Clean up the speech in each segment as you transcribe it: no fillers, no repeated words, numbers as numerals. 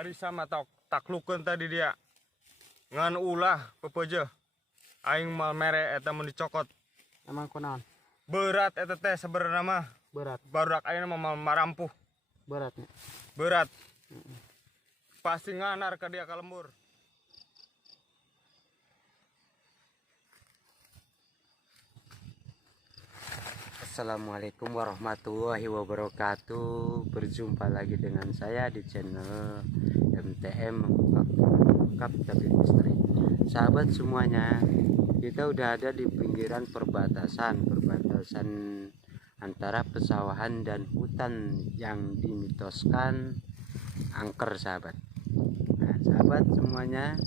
bari sama taklukeun tadi dia ngan ulah pepeje aing mal mere eta mun dicokot emang kunaon berat eta teh sebenarnya mah berat barudak ayeuna mah marampuh beratnya berat pasti nganar ka dia ka lembur. Assalamualaikum warahmatullahi wabarakatuh. Berjumpa lagi dengan saya di channel MTM Mengungkap Tapi Misteri. Sahabat semuanya, kita udah ada di pinggiran perbatasan antara pesawahan dan hutan yang dimitoskan angker, sahabat. Nah, sahabat semuanya,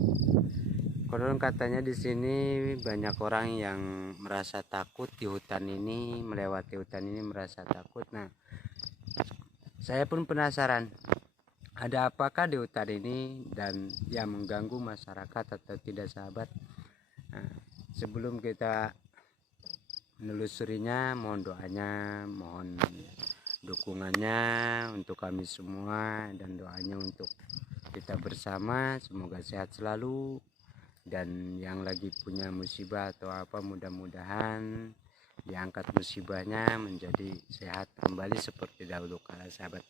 konon katanya di sini banyak orang yang merasa takut di hutan ini, melewati hutan ini merasa takut. Nah, saya pun penasaran, ada apakah di hutan ini dan yang mengganggu masyarakat atau tidak, sahabat. Nah, sebelum kita menelusurinya, mohon doanya, mohon dukungannya untuk kami semua dan doanya untuk kita bersama, semoga sehat selalu. Dan yang lagi punya musibah atau apa, mudah-mudahan diangkat musibahnya menjadi sehat kembali seperti dahulu kala, sahabat.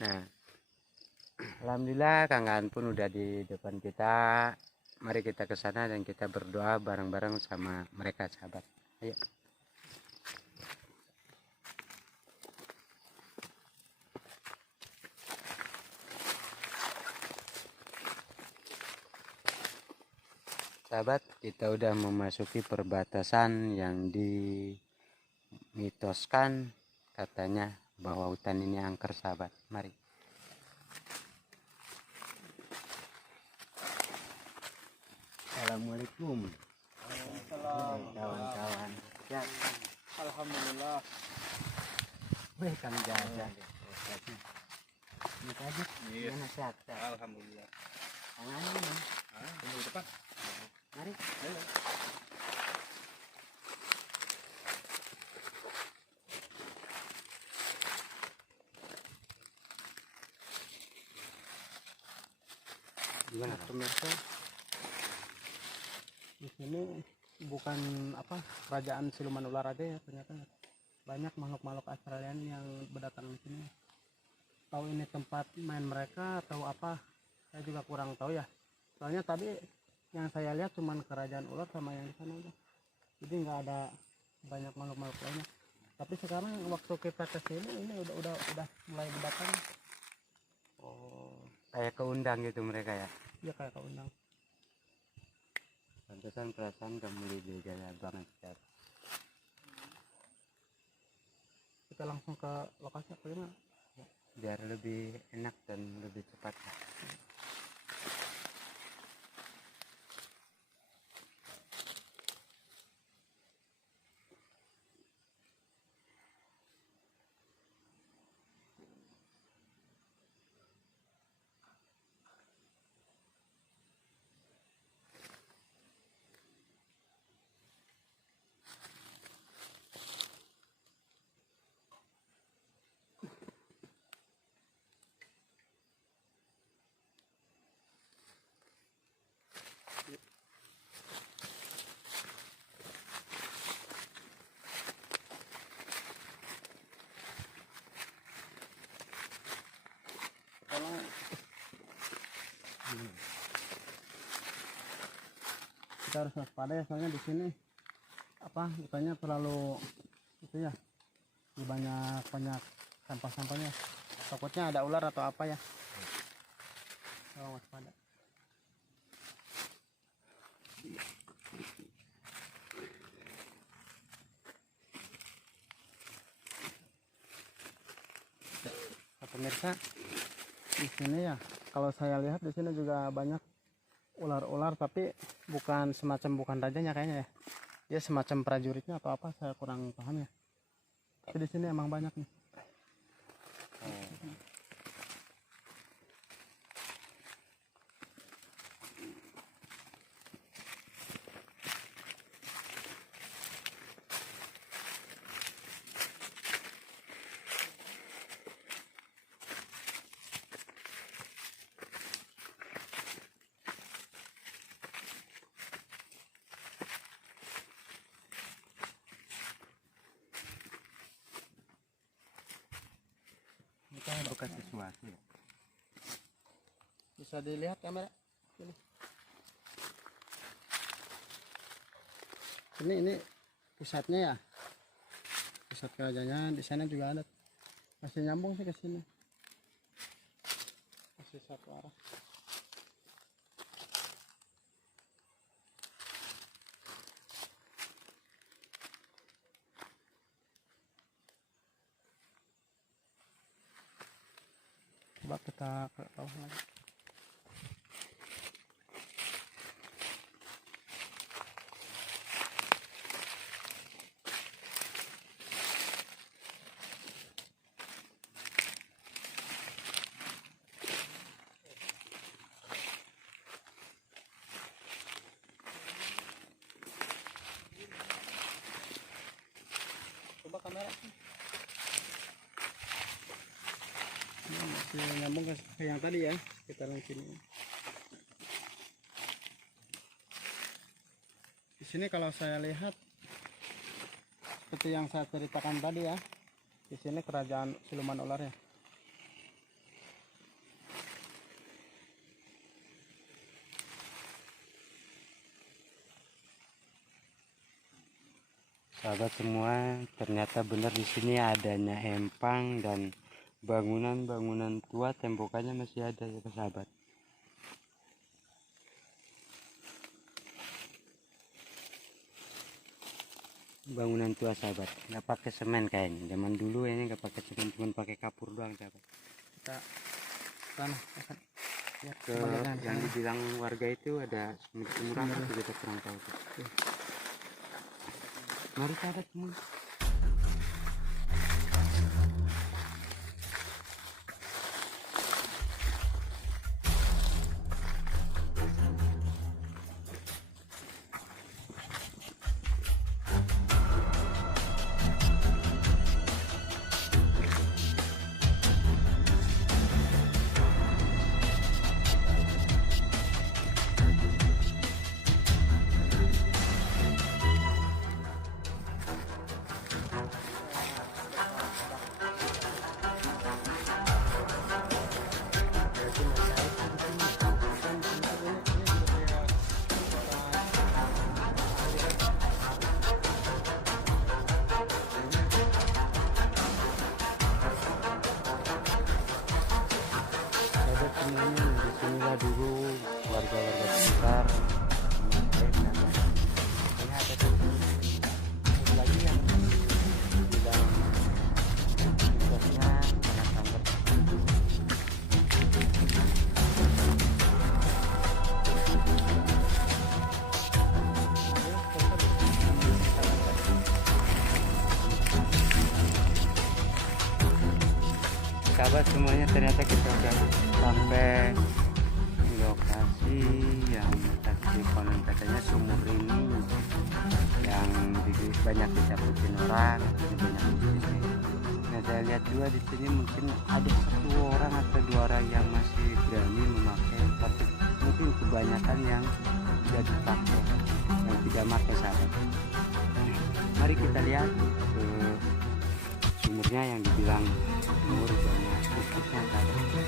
Nah, alhamdulillah Kang Gaan pun udah di depan kita. Mari kita ke sana dan kita berdoa bareng-bareng sama mereka, sahabat. Ayo. Sahabat, kita udah memasuki perbatasan yang dimitoskan katanya bahwa hutan ini angker, sahabat. Mari. Assalamualaikum. Waalaikumsalam. Kawan-kawan. Ya. Alhamdulillah. Weh, Kang Jaja. Ini aja. Iya. Gimana, sehat? Alhamdulillah. Tangan ini. Tunggu depan. Mari. Ayo. Gimana, pemirsa? Di sini bukan apa kerajaan siluman ular aja ya, ternyata banyak makhluk-makhluk Australian yang berdatangan di sini. Tahu ini tempat main mereka atau apa, saya juga kurang tahu ya. Soalnya tadi yang saya lihat cuman kerajaan ular sama yang di sana aja. Jadi nggak ada banyak makhluk-makhluk lainnya. Tapi sekarang waktu kita ke sini ini udah mulai berdatangan. Oh, kayak keundang gitu mereka ya? Iya, kayak keundang. Pantesan perasaan kamu digaya banget, ya. Kita langsung ke lokasi apa gimana? Biar lebih enak dan lebih cepat. Kita harus waspada ya, soalnya di sini apa bukannya terlalu itu ya, banyak sampah-sampahnya, takutnya ada ular atau apa ya. Tolong waspada. Pemirsa, di sini ya kalau saya lihat di sini juga banyak ular-ular, tapi bukan rajanya kayaknya ya, dia semacam prajuritnya atau apa, saya kurang paham ya. Tapi di sini emang banyak nih. kayak bekas sesuatu ya. Bisa dilihat kamera ini pusatnya ya, pusat kerajaannya. Di sana juga ada, masih nyambung sih ke sini, masih satu arah. Coba kita ke bawah lagi. Coba kamera. Ini masih nyambung ke yang tadi ya, sekitaran sini. Di sini kalau saya lihat seperti yang saya ceritakan tadi ya, di sini kerajaan siluman ular ya. Sahabat semua, ternyata benar di sini adanya empang dan bangunan-bangunan tua, tembokannya masih ada ya sahabat. Bangunan tua sahabat, nggak pakai semen kayaknya. Zaman dulu ini nggak pakai semen, cuma pakai kapur doang sahabat. Kita tanah ya, Ke yang dibilang warga itu ada sumur apa tuh, kita kurang tahu tuh. Mari sahabat semua. Semuanya di sinilah dulu warga-warga sekitar lagi yang bilang tugasnya karena sambat. Sahabat semuanya, ternyata kita udah sampai di lokasi yang tadi konon katanya sumur ini yang banyak dicaputin orang, banyak di sini. Nah, saya lihat juga di sini mungkin ada satu orang atau dua orang yang masih berani memakai, tapi mungkin kebanyakan yang tidak dipakai, yang tidak pakai sahabat. Mari kita lihat ke sumurnya yang dibilang sumur banyak titiknya sahabat.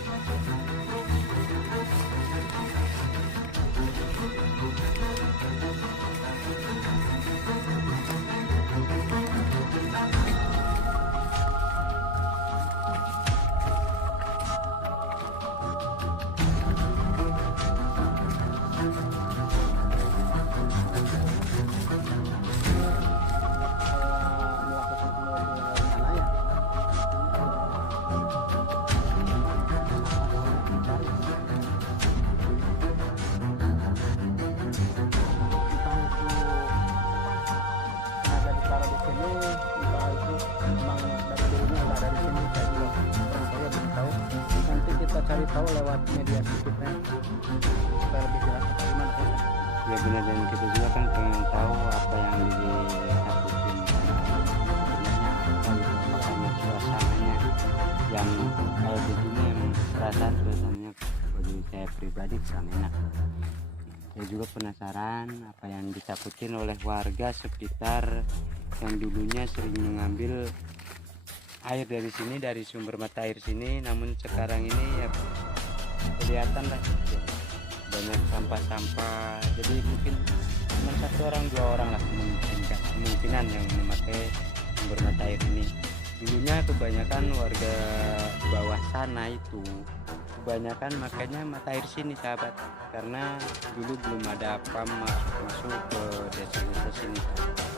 Cari tahu lewat media sosialnya supaya lebih jelas gimana kan. Ya benar, dan kita juga kan pengen tahu apa yang ditakutin makanya suasananya yang kayak begini, yang suasananya bagi saya pribadi kurang enak. Saya juga penasaran apa yang ditakutin oleh warga sekitar yang dulunya sering mengambil air dari sini, dari sumber mata air sini. Namun sekarang ini ya kelihatan lah banyak sampah-sampah. Jadi mungkin cuma 1 orang 2 orang lah kemungkinan yang memakai sumber mata air ini. Dulunya kebanyakan warga bawah sana itu kebanyakan makanya mata air sini sahabat, karena dulu belum ada PAM masuk ke desa-desa sini sahabat.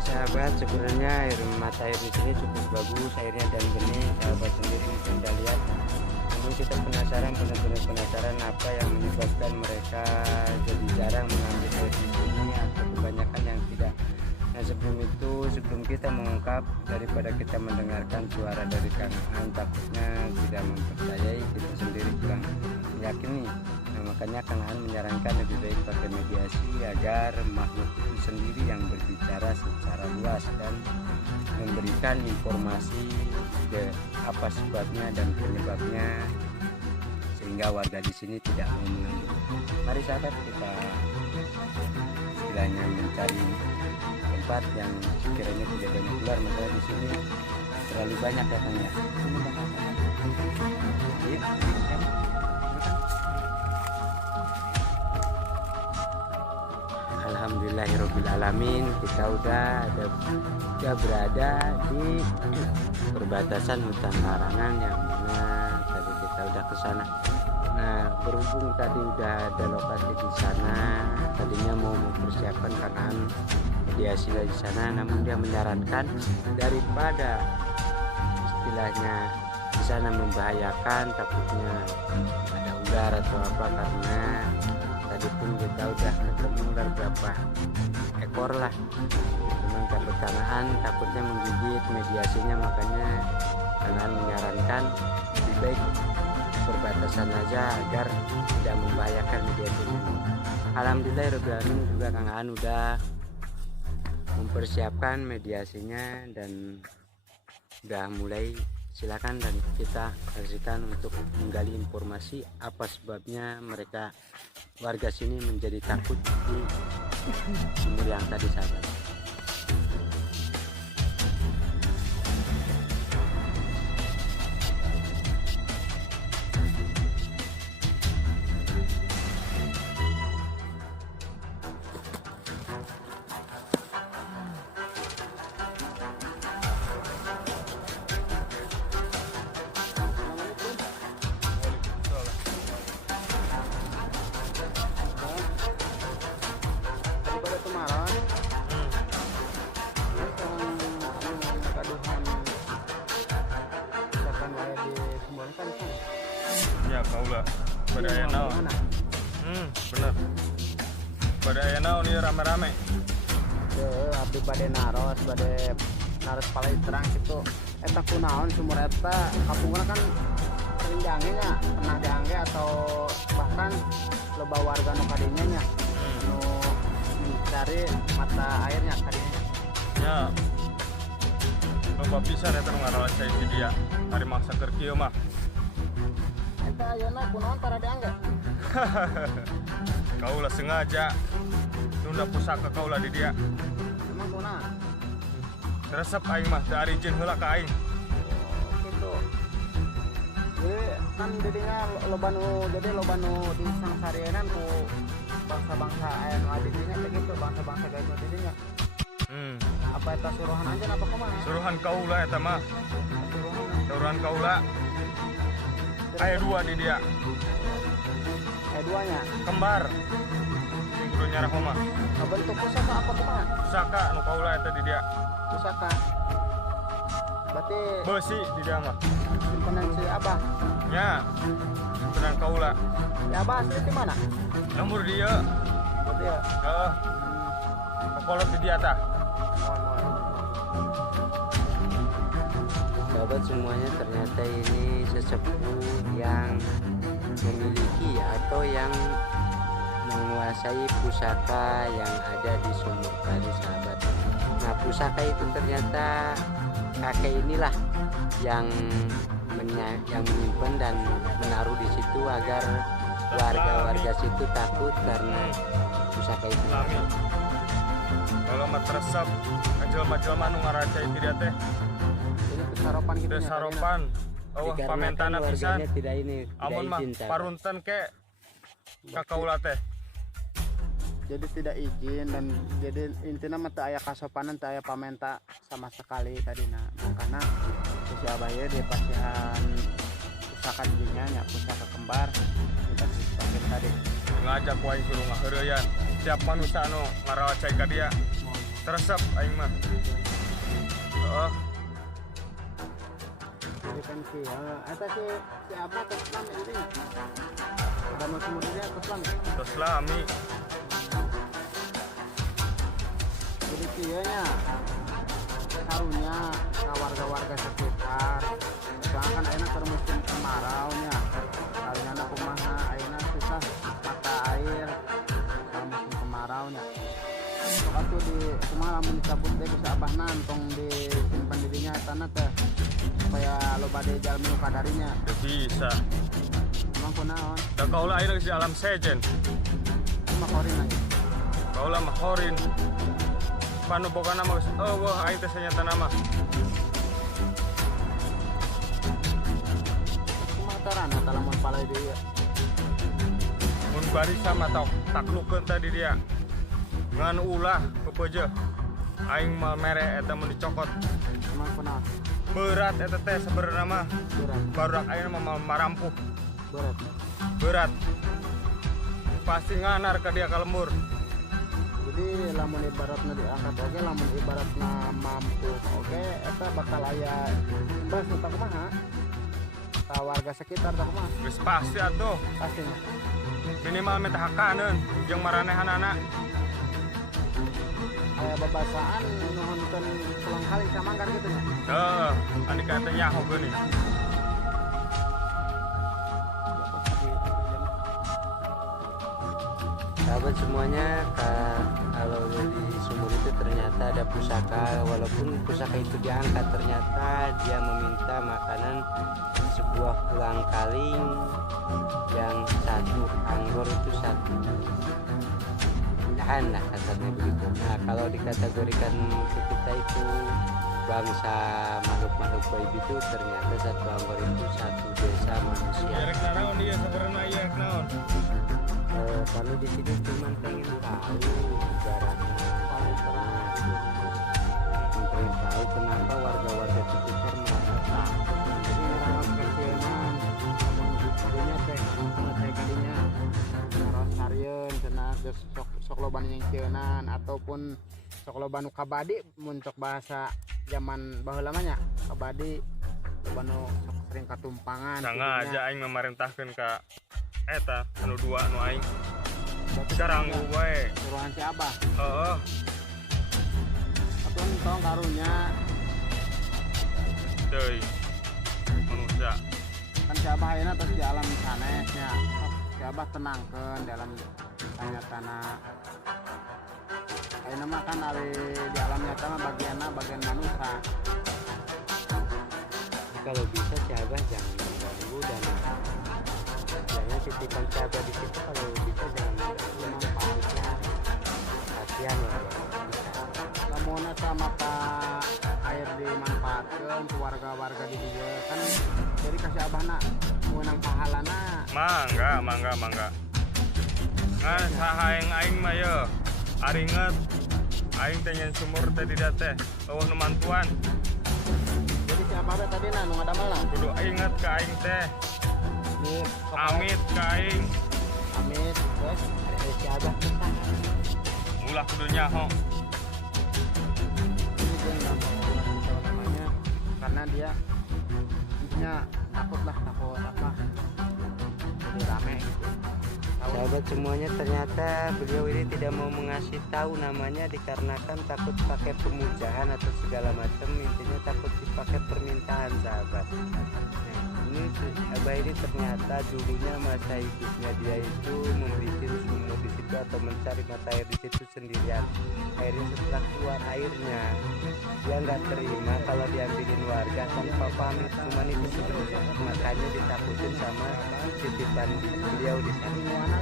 Sahabat, sebenarnya air mata air di sini cukup bagus airnya dan bening, sahabat sendiri sudah lihat. Namun kita penasaran, benar-benar penasaran apa yang menyebabkan mereka jadi jarang mengambil air di sini atau kebanyakan yang tidak. Nah sebelum itu, sebelum kita mengungkap, daripada kita mendengarkan suara dari kanan takutnya tidak mempercayai, kita sendiri kurang meyakini. Nah makanya Kang Aan menyarankan lebih baik pakai mediasi agar makhluk itu sendiri yang berbicara secara luas dan memberikan informasi apa sebabnya dan penyebabnya, sehingga warga di sini tidak mau mengambil. Mari sahabat, kita istilahnya mencari tempat yang sekiranya tidak banyak ular, maka di sini terlalu banyak datangnya. Alhamdulillahirobbilalamin, kita udah berada di perbatasan hutan larangan yang mana tadi kita udah ke sana. Nah berhubung tadi udah ada lokasi di sana, tadinya mau mempersiapkan Kang Aan mediasi di sana, namun dia menyarankan daripada istilahnya di sana membahayakan, takutnya ada ular atau apa, karena tadi pun kita udah ketemu ular berapa ekor lah, cuman takut Kang Aan takutnya menggigit mediasinya, makanya Kang Aan menyarankan lebih baik perbatasan aja agar tidak membahayakan mediasinya. Alhamdulillahirobbilalamin juga Kang Aan udah mempersiapkan mediasinya dan udah mulai. Silakan dan kita saksikan untuk menggali informasi apa sebabnya mereka warga sini menjadi takut di sumur yang tadi sahabat. Ya kaulah pada ayana. Bener. Pada ayana ini rame-rame. Abdi bade naros palai terang gitu. Eta kunaon sumur eta kampungna kan sering diangge nya, pernah diangge atau bahkan loba warga nu kadinya nya nu mencari mata airnya kadinya. Ya. Loba pisan eta nu ngarawat saya di dia. Hari mangsa keur kieu mah. Eta ayeuna kunaon tara diangge? Kaulah sengaja tunda pusaka kaulah di dia. Emang kunaon? Resep aing mah teu ari jin heula ka aing. Gitu. Jadi kan jadinya loba nu di sangsarienan ku bangsa-bangsa anu adi dinya teh gitu, bangsa-bangsa gaib nu dinya. Apa eta suruhan aja apa kumaha? Suruhan kaulah eta mah. Suruhan kaulah. Aya 2 di dia. Aya 2-nya. Kembar. Sing kudu nyarah omah. Bentuk pusaka apa kumaha? Pusaka nu kaulah eta di dia. Pusaka. Berarti Besi di dia mah. simpenan si Abah. Ya. Simpenan kaulah. Ya Abah asli di mana? Nomor dia. Berarti ya. Kekolot di dia tah. Mohon. sahabat semuanya, ternyata ini sesepuh yang memiliki atau yang menguasai pusaka yang ada di Sumur Kali sahabat. Nah, pusaka itu ternyata kakek inilah yang menyimpan dan menaruh di situ agar warga-warga situ takut karena pusaka itu. Lami. Kalau mah teresep jelema-jelema nu ngaracai ti dia teh. Ini kesaropan gitu Teu nya, saropan. Oh, Dikarenakan pamentana pisan. warganya tidak Amun mah izin sahabat. parunten ke kakaula teh. jadi tidak izin dan jadi intinya mah teu aya kasopanan, teu aya pamenta sama sekali tadi. Nah makanya si abah ye dia pasihan pusaka dinya nya pusaka kembar kita pakai tadi. Ngajak wae suruh ngaheureuyan. Tiap manusia anu ngarawacai ka dia. Teresep aing mah. Heeh. Jadi kan eta si abah keslam ini ada mau semua dia keslam. Terus lami. Jadi kieu nya karunya ka warga-warga sekitar. Soalnya kan ayeuna keur musim kemarau nya. Karunya kumaha ayeuna susah mata air ka musim kemarau nya. Sok atuh di kumaha lamun dicabut teh bisa abah nantong disimpan di dinya tanah teh supaya loba di jalmi nu kadarinya. Teu bisa. Emang kunaon? Da kaula ayeuna geus di alam sejen. Mah korin aja. Kaula mah horin. Panu bokana mah geus eueuh aing teh sanyatana mah. Kumaha tarana tah lamun palai deui ya. Mun barisa mah taklukkeun teh di dia. Ngan ulah pepeujeuh. Aing mah mere eta mun dicokot. Emang kunaon? Berat eta teh sebenarnya mah. Berat. Barudak ayeuna mah marampuh. Berat. Berat. Pasti nganar ka dia ka lembur. Jadi lamun ibaratna diangkat oge, lamun ibaratna mampu oge, eta bakal aya imbas nu tah kumaha ka warga sekitar tah kumaha Geus pasti atuh. pastinya. Minimal meh teh hakaneun jeung maranehanana. Aya babasaan nuhunkeun pulang kali samanggar gitu nya. Heuh, anu ka teh nyaho geuning. Sahabat semuanya, kalau di sumur itu ternyata ada pusaka. Walaupun pusaka itu diangkat, ternyata dia meminta makanan sebuah pulang kaling yang satu anggor itu satu dahan lah kasarnya begitu. Nah, kalau dikategorikan ke kita itu bangsa makhluk-makhluk gaib itu, ternyata satu anggor itu satu desa manusia. Rek naon dia sebenarnya ieu naon? Kalau di sini cuma pengen tahu ibaratnya paling terang, pengen tahu kenapa warga-warga sekitar merasa takut. Jadi rawat kesienan lamun dinya teh lamun teh kadinya naros sarieun cenah geus sok loba nyengkeunan ataupun sok loba nu kabadi mun cok bahasa zaman baheula mah nya kabadi loba nu sok sering katumpangan. Sangaja aing memerintahkeun ka eta anu dua nu aing. Sarang wae. Suruhan si abah. Heeh. Atuh tong karunya Teuy. Manusia. kan si abah ayeuna terus di alam sanesnya. Si abah tenangkeun dalam tanah. Ayeuna mah kan ari di alam nyata mah bagian manusia. Kalau bisa si Abah jangan mengganggu, dan istilahnya titipan si Abah di situ kalau bisa jangan mengganggu, manfaatnya kasihan lah bisa. Lamun sama Pak air dimanfaatkeun ku warga-warga di dieu kan jadi kasih abahna meunang pahalana. Mangga. Ngan saha aing mah ye. Ari inget aing teh nyen sumur teh di dieu teh. Eueuh nu mantuan. Jadi si abah tadi nu ngadamel lah. Kudu inget ka aing teh. Nih, Amit ka aing. Amit, terus Ada si Abah pesan. Ulah kudu nyaho. ini gue nggak mau namanya karena dia intinya takut apa jadi rame gitu. Tahu Sahabat semuanya, ternyata beliau ini tidak mau mengasih tahu namanya dikarenakan takut pakai pemujaan atau segala macam, intinya takut dipakai permintaan sahabat. Ini abah ini ternyata dulunya masa hidupnya dia itu membuat sumur di situ atau mencari mata air di situ sendirian. Akhirnya setelah keluar airnya dia nggak terima kalau diambilin warga tanpa pamit, cuman itu sebenarnya makanya ditakutin sama titipan beliau di sana.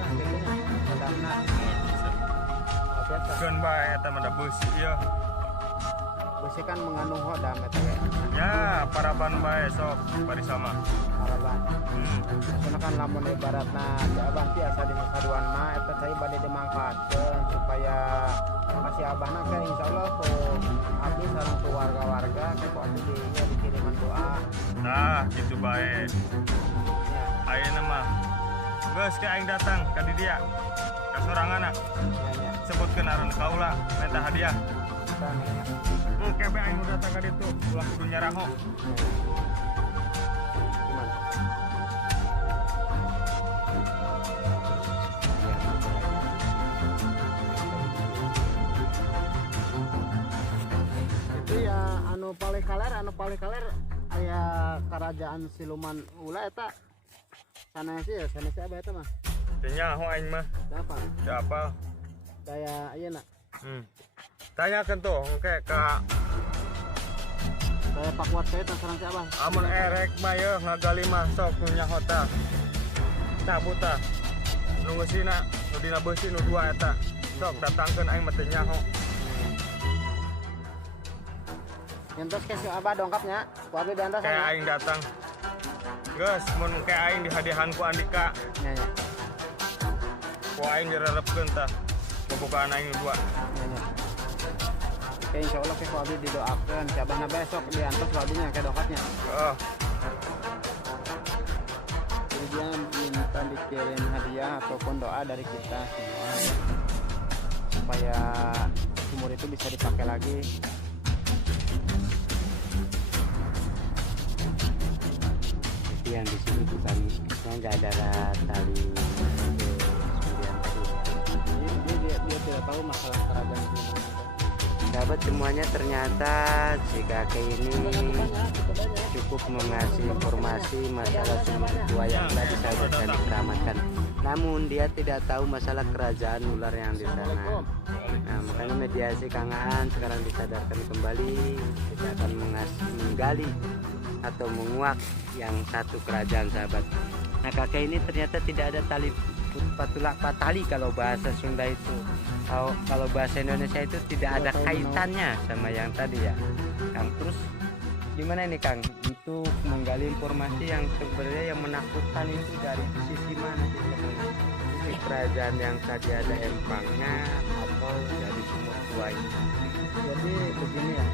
Bukan bae eta mah da beusi ieu. Besi kan mengandung hodam eta ya. Ya, paraban bae sok bari sama. Harapan. Karena kan lamun ibaratna di abah biasa di saduan mah eta cai bade dimanfaatkeun supaya kasih abahna kan insyaallah tuh abdi sareng tu warga-warga ku atuh dinya dikiriman doa. Nah, gitu bae. Ya, Ayeuna mah geus ke aing datang ka di dia. Ka soranganna ya. sebutkeun aran kaula minta hadiah. Kan ya. Oke, be aing udah datang ka ditu, ulah kudu nyaraho. Gimana? Itu ya anu paling kaler aya kerajaan siluman ulah eta sanes abah eta mah Teu nyaho aing mah, dapat teu apal. daya ayeuna Tanyakeun tuh engke ka daya pakuat saya sareng si abah amun erek mah yeuh ngagali mah sok nu nyaho tah. Cabut tah. Nu geusina nu dina beusi nu dua eta. Sok datangkeun aing mah teu nyaho. nyentos ke si abah dongkapnya ku abdi diantos Kayak aing datang. Geus mun ke aing dihadiahan ku Andika, nya ku aing direrepkeun tah. Bobogaan aing nu dua. Oke, insya Allah ku abdi didoakeun si abahna besok diantos ku abdinya ke dongkapnya. Oh, Jadi dia minta dikirim hadiah ataupun doa dari kita semua supaya sumur itu bisa dipakai lagi. Jadi yang di sini bukan, nggak ada tali kemudian tadi. Jadi dia tidak tahu masalah kerajaan siluman. Sahabat semuanya, ternyata si kakek ini cukup mengasih informasi masalah sumur tua yang tadi sahabat tadi keramatkan. Namun dia tidak tahu masalah kerajaan ular yang di sana. Nah, makanya mediasi Kang Aan sekarang disadarkan kembali, kita akan menggali atau menguak yang satu kerajaan sahabat. Nah, kakek ini ternyata tidak ada tali patulak patali kalau bahasa Sunda itu. Kalau bahasa Indonesia itu tidak ada kaitannya sama yang tadi ya Kang. Terus gimana ini Kang untuk menggali informasi yang sebenarnya yang menakutkan itu dari sisi mana sih sebenarnya? Sisi kerajaan yang tadi ada empangnya atau dari sumur tua ini? Jadi begini ya,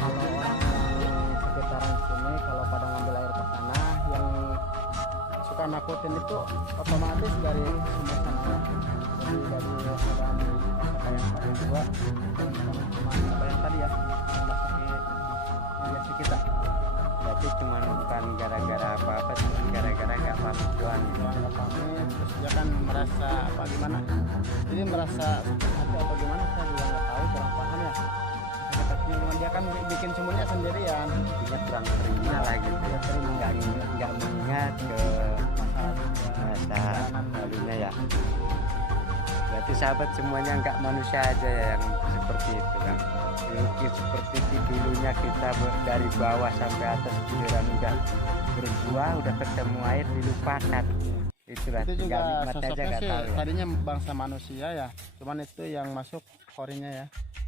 kalau orang-orang sekitaran sini kalau pada ngambil air ke sana yang suka nakutin itu otomatis dari sumur sana. Jadi dari keadaan yang paling dua cuma apa yang tadi ya yang masuk mediasi kita. Berarti cuma bukan gara-gara apa-apa, cuma gara-gara nggak pamit doang. Nggak pamit, terus dia kan merasa apa gimana? Jadi merasa hati atau gimana saya juga nggak tahu, kurang paham ya. Cuma dia kan bikin sumurnya sendirian. Intinya kurang terima lah gitu ya, nggak mengingat ke masa lalunya ya. Berarti sahabat semuanya nggak manusia aja ya yang seperti itu kan. Mungkin seperti dulunya kita dari bawah sampai atas giliran udah berbuah, udah ketemu air dilupakan. Itulah Itu tinggal juga nikmat aja sosoknya nggak sih tahu ya. tadinya bangsa manusia ya, cuman itu yang masuk korinya ya,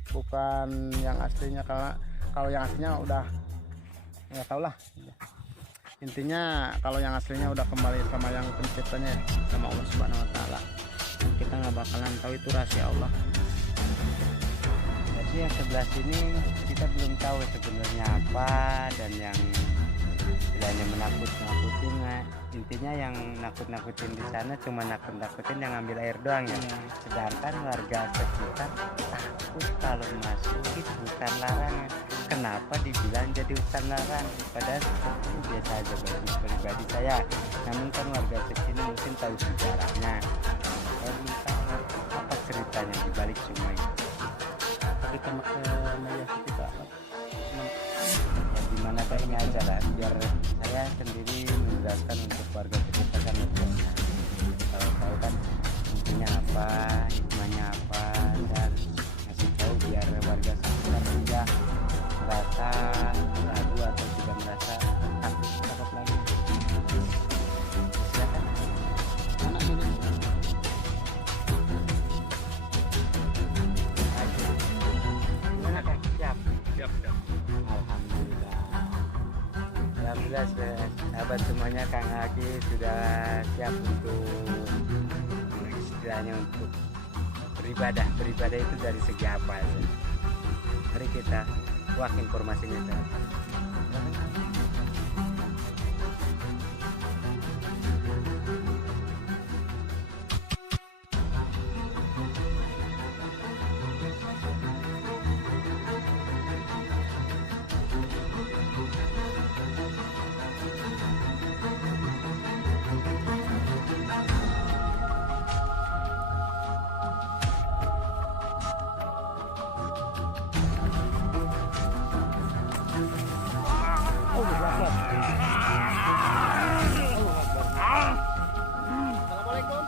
bukan yang aslinya. Karena kalau yang aslinya udah nggak tahu lah. Intinya kalau yang aslinya udah kembali sama yang penciptanya, sama Allah Subhanahu Wa Taala. Kita nggak bakalan tahu itu rahasia Allah. Jadi yang sebelah sini kita belum tahu sebenarnya apa, dan yang tidak hanya menakut-nakutin. Nah, intinya yang nakut-nakutin di sana cuma nakut-nakutin yang ngambil air doang ya. Sedangkan warga sekitar takut kalau masuk itu hutan larangan. Kenapa dibilang jadi hutan larangan? Padahal itu biasa aja bagi pribadi saya. Namun kan warga sini mungkin tahu sejarahnya. Saya belum tahu apa ceritanya di balik semua itu. Tapi kamu ke Maya kita apa? Ya gimana baiknya aja lah, biar saya sendiri menjelaskan untuk warga sekitar kan kalau tahu kan intinya apa, hikmahnya apa, dan ngasih tahu biar warga sekitar tidak merasa ragu atau tidak merasa takut lagi. Silakan. Anak dulu. Gimana Kang? Siap. Siap. Alhamdulillah. Alhamdulillah sahabat semuanya, Kang Aki sudah siap untuk istilahnya untuk beribadah. Beribadah itu dari segi apa ya? Mari kita kuak informasinya. Assalamualaikum.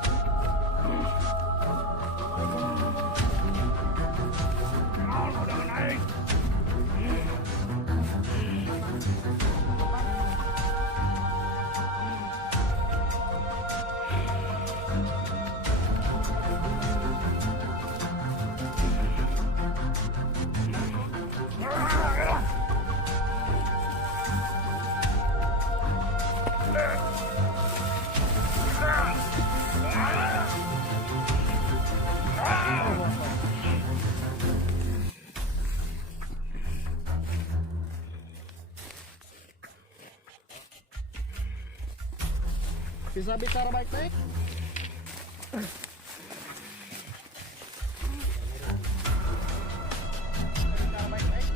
Bisa bicara baik-baik? Bicara baik-baik.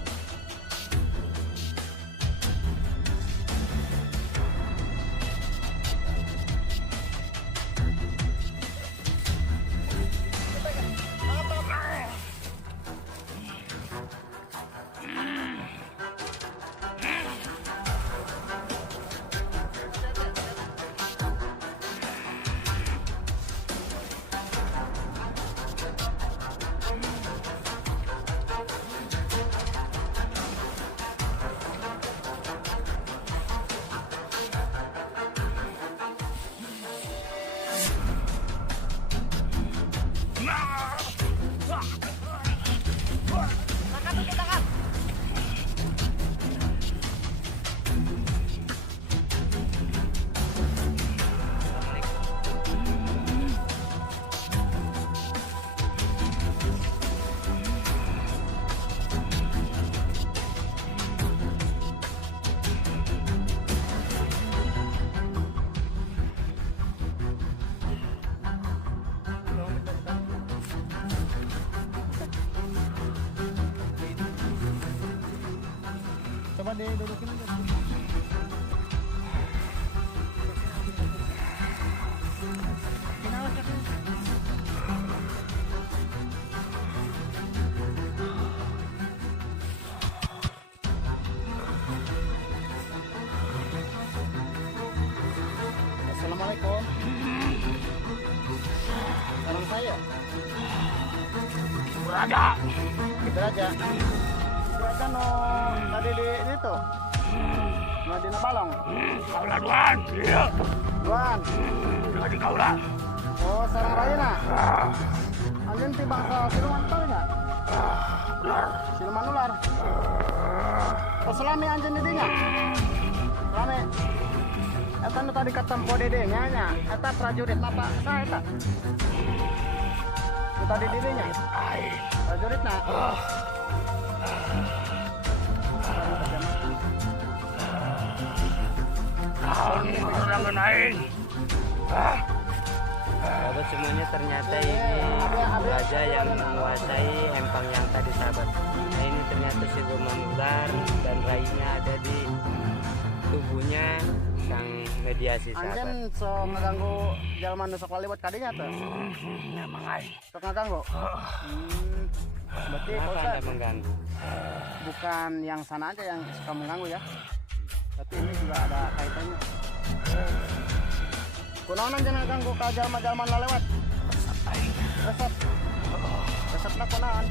Coba didudukin aja. Assalamualaikum. Salam saya. Raja. Kita aja. Kita no tadi di ini tuh. Madinah Balong. Kaulah Duan. Iya. Duan. Jadi kaulah. Oh, sarang rayuna. Anjing ti bangsa siluman tahu nggak? Benar. Siluman ular. Oh, selami anjing di dinya. Selami. Eta nu tadi katempo dedenya nya. Eta prajurit apa? Nah, eta. Nu tadi di dinya. Prajuritna. halangan aing. Sahabat semuanya, ternyata ini raja yang menguasai empang yang tadi sahabat. Nah ini ternyata siluman ular dan rainya ada di tubuhnya sang mediasi sahabat. Anjen so ngeganggu jalman nu sok laliwat kadinya tuh. Memang aing. Sok ngeganggu. Berarti Kenapa Ustaz, Anda mengganggu? bukan yang sana aja yang suka mengganggu ya. Tapi ini juga ada kaitannya. Kunaonan jangan ganggu ka jalma-jalma lalewat. Resep. Resepna kunaon?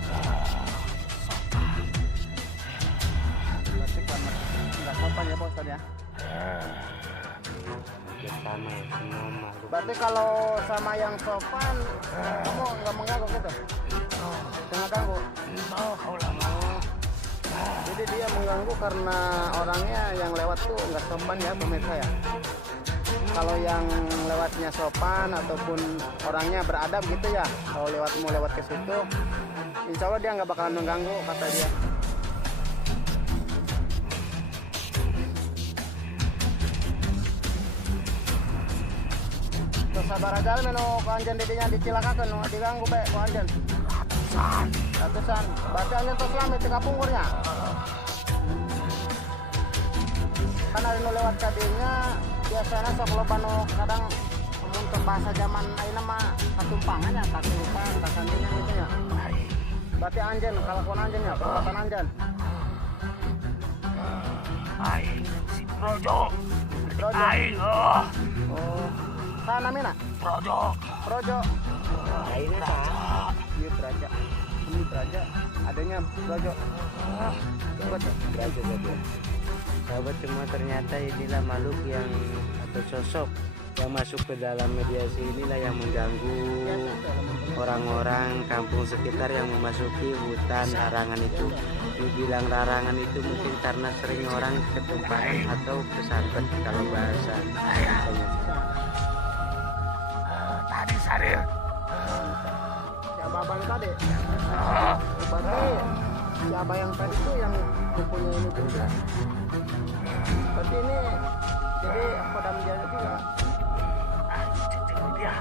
Berarti karena enggak sopan ya Pak Ustaz ya. Bersama semua makhluk. Berarti kalau sama yang sopan kamu enggak mengganggu gitu? Enggak ganggu. Jadi dia mengganggu karena orangnya yang lewat tuh enggak sopan ya pemirsa ya. Kalau yang lewatnya sopan ataupun orangnya beradab gitu ya, kalau mau lewat ke situ, insya Allah dia nggak bakalan mengganggu kata dia. Terus sabar aja menu kanjen didinya dicilakakan, no diganggu be kanjen. Ratusan, berarti anjen terus lama tiga pungkurnya. Kan ada nu lewat kadinya. Biasanya sok loba nu kadang untuk bahasa zaman ayeuna mah katumpangan ya, katupan, kasandingan gitu ya. Berarti anjen, kalau kon anjen ya, perbuatan anjen. Aing si Projo. Projo. Aing Oh. Sana namina? Projo. Projo. Ini sah. Iya Praja. Ini Praja. Adanya Projo. Beraja saja. Sahabat semua, ternyata inilah makhluk yang atau sosok yang masuk ke dalam mediasi inilah yang mengganggu orang-orang kampung sekitar yang memasuki hutan larangan itu. Dibilang larangan itu mungkin karena sering orang ketumpangan atau kesambet kalau bahasa. Tadi Saril. Ya babang tadi. Berarti si abah yang tadi tuh yang mempunyai ini juga. Berarti ini jadi kodam dia juga. Dia.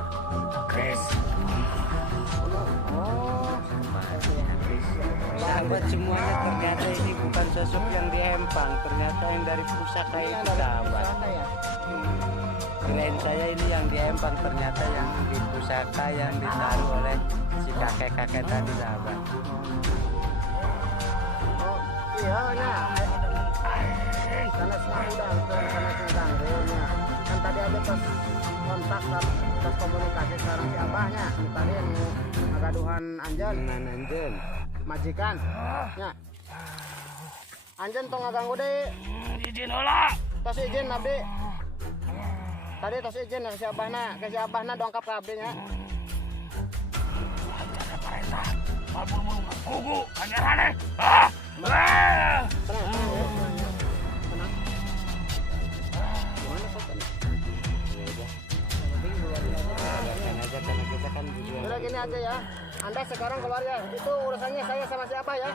Chris. Oh. Sahabat semuanya, ternyata ini bukan sosok yang di empang, ternyata yang dari pusaka itu sahabat. Ya. Kirain saya ini yang di empang, ternyata yang di pusaka yang ditaruh oleh si kakek-kakek tadi sahabat. Oh iya ya. Karena sedang udang, karena sedang realnya. Kan tadi ada pas kontak, pas komunikasi sekarang si abahnya. Tadi yang ngagaduhan Anjen, Dengan Anjen. majikan. Ya. Anjen tong ngaganggu deh. Izin olah. Tos izin abdi. Tadi tos izin ke si abahna dongkap ke abdinya. Ada perintah. Malburu kugu kanjarane. Ah. Tenang, tenang ya. Tenang. Gimana kok tenang? Ya udah. Biarkan aja karena kita kan juga. Udah gini aja ya. Anda sekarang keluar ya. Itu urusannya saya sama si abah ya.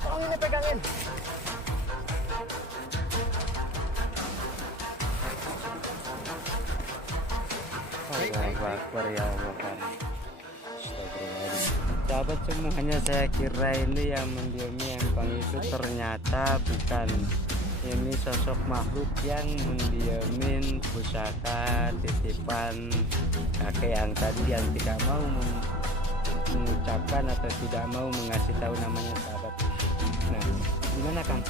Tolong ini pegangin. Allahu Akbar, ya Allah. Astagfirullahaladzim. Sahabat semuanya, saya kira ini yang mendiami empang itu ternyata bukan. Ini sosok makhluk yang mendiamin pusaka titipan kakek yang tadi yang tidak mau mengucapkan atau tidak mau mengasih tahu namanya sahabat. Nah, gimana Kang?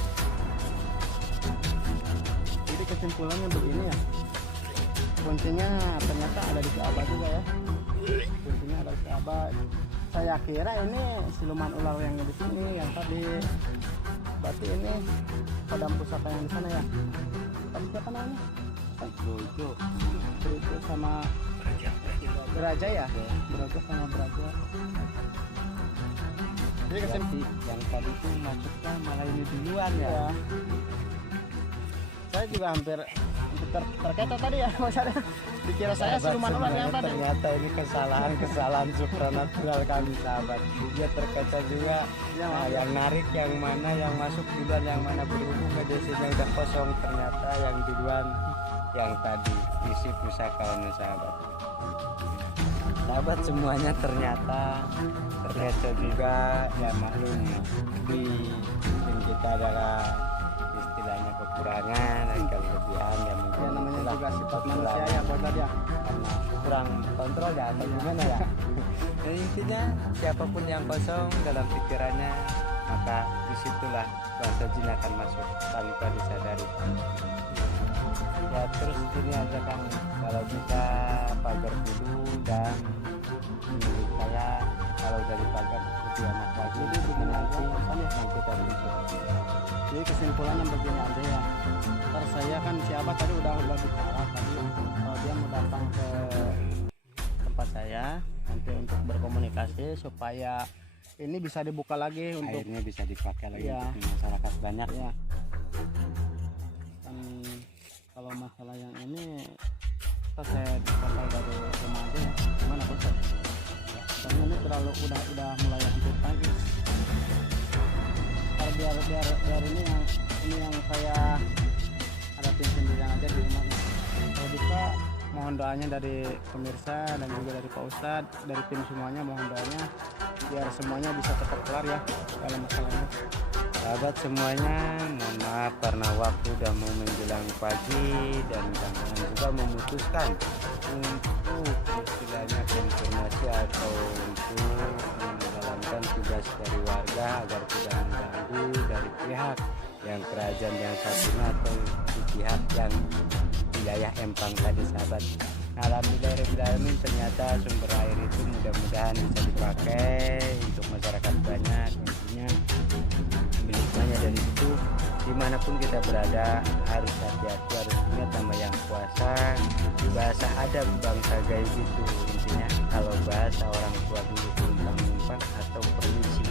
Jadi kesimpulannya begini ya. Kuncinya ternyata ada di si abah juga ya. Kuncinya ada di si abah. Saya kira ini siluman ular yang di sini yang tadi. Berarti ini kodam pusaka yang di sana ya. Tapi siapa namanya? Brojo. Itu sama Beraja ya? Beraja sama Beraja. Jadi Yang tadi itu masuknya malah ini duluan ya. ya. Saya juga hampir terkait tadi ya maksudnya. Dikira saya siluman ular yang tadi. Ternyata ini kesalahan supranatural kami sahabat. Dia terkaca juga yang narik yang mana, yang masuk duluan, yang mana berhubung ke desanya udah kosong. Ternyata yang duluan yang tadi isi pusakanya sahabat. Sahabat semuanya ternyata terkaca juga, ya maklum di tim kita adalah istilahnya kekurangan dan kelebihan dan mungkin Ya namanya itulah juga sifat manusia ya bos ya. karena kurang kontrol ya atau gimana ya. Dan intinya siapapun yang kosong dalam pikirannya, maka disitulah bangsa jin akan masuk tanpa disadari. Ya terus ini aja kan, kalau bisa pagar dulu, dan menurut saya kalau dari pagar lebih enak lagi. Jadi begini aja pesan ya. Yang kita tuju. Jadi kesimpulannya begini aja ya. Ntar saya kan si Abah tadi udah bicara tadi kalau dia mau datang ke tempat saya nanti untuk berkomunikasi supaya ini bisa dibuka lagi untuk Airnya bisa dipakai lagi Iya. untuk masyarakat banyak ya. Dan kalau masalah yang ini kita saya bakal dari rumah aja ya. Gimana bos? Karena ini terlalu udah mulai hancur lagi. Biar ini yang saya hadapin sendirian aja di rumahnya. Kalau bisa mohon doanya dari pemirsa dan juga dari Pak Ustadz, dari tim semuanya mohon doanya biar semuanya bisa cepat kelar ya dalam masalahnya. Sahabat semuanya, mohon maaf karena waktu udah mau menjelang pagi dan jangan juga memutuskan untuk istilahnya konfirmasi atau untuk menjalankan tugas dari warga agar tidak mengganggu dari pihak yang kerajaan yang satunya atau di pihak yang wilayah Empang tadi sahabat. Alhamdulillahirrahmanirrahim, ternyata sumber air itu mudah-mudahan bisa dipakai untuk masyarakat banyak. Intinya miliknya dari itu dimanapun kita berada harus hati-hati, harus ingat sama yang kuasa. Bahasa adab bangsa gaib itu intinya kalau bahasa orang tua dulu numpang atau permisi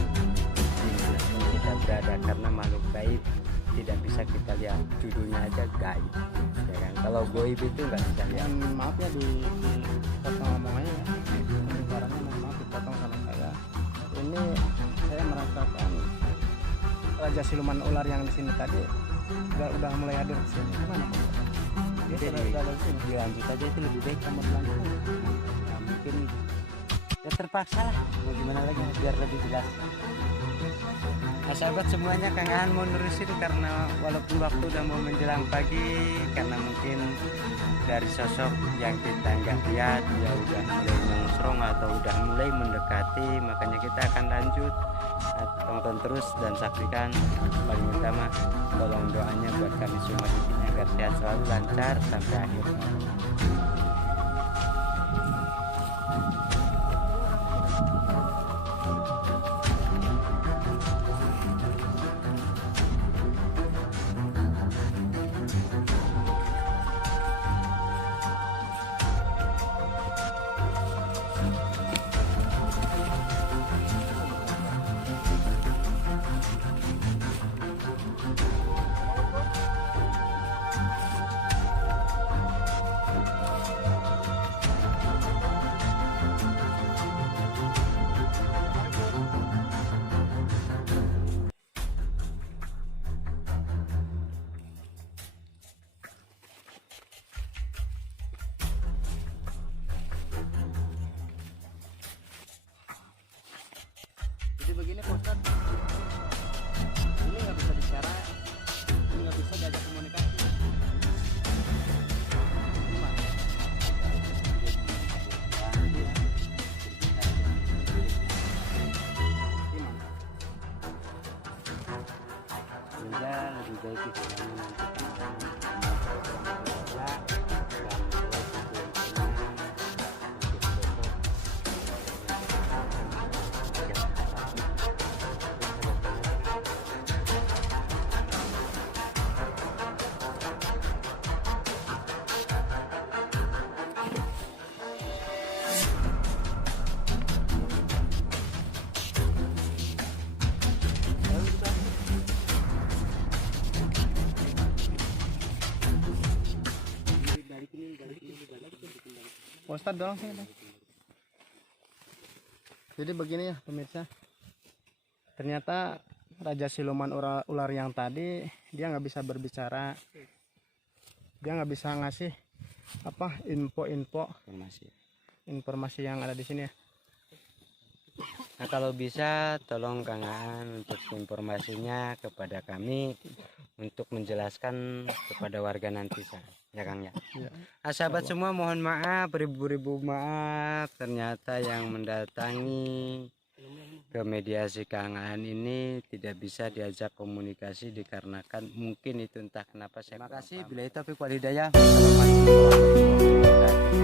dimanapun kita berada, karena makhluk gaib tidak bisa kita lihat, judulnya aja gaib ya kan. Kalau goib itu nggak bisa lihat. Dan maaf ya dipotong omongannya ya, pembicaranya mohon maaf dipotong sama saya. Ini saya merasakan raja siluman ular yang di sini tadi udah mulai hadir di sini. Gimana Pak? Dia Jadi sudah ada di sini. dilanjut aja itu lebih baik. Kamu dilanjut. Nah, mungkin ya terpaksa lah, mau gimana lagi biar lebih jelas. Nah, sahabat semuanya, Kang Aan mau nerusin karena walaupun waktu udah mau menjelang pagi, karena mungkin dari sosok yang kita nggak lihat ya udah mulai nongkrong atau udah mulai mendekati, makanya kita akan lanjut. Nah, tonton terus dan saksikan. Paling utama tolong doanya buat kami semua di sini agar sehat selalu, lancar sampai akhir. Jadi begini Pak Ustadz, ini nggak bisa bicara, ini nggak bisa diajak komunikasi. Gimana? Gimana? Ya lebih baik istilahnya nanti Pak Ustadz dorong sini Bang. Jadi begini ya pemirsa, ternyata Raja Siluman ular yang tadi dia nggak bisa berbicara, dia nggak bisa ngasih apa informasi yang ada di sini ya. Nah kalau bisa tolong Kang Aan untuk informasinya kepada kami untuk menjelaskan kepada warga nanti ya Kang ya. Sahabat semua mohon maaf, beribu-ribu maaf, ternyata yang mendatangi ke mediasi Kang Aan ini tidak bisa diajak komunikasi dikarenakan mungkin itu entah kenapa. Terima kasih. Bila itu wal hidayah. Assalamualaikum warahmatullahi wabarakatuh.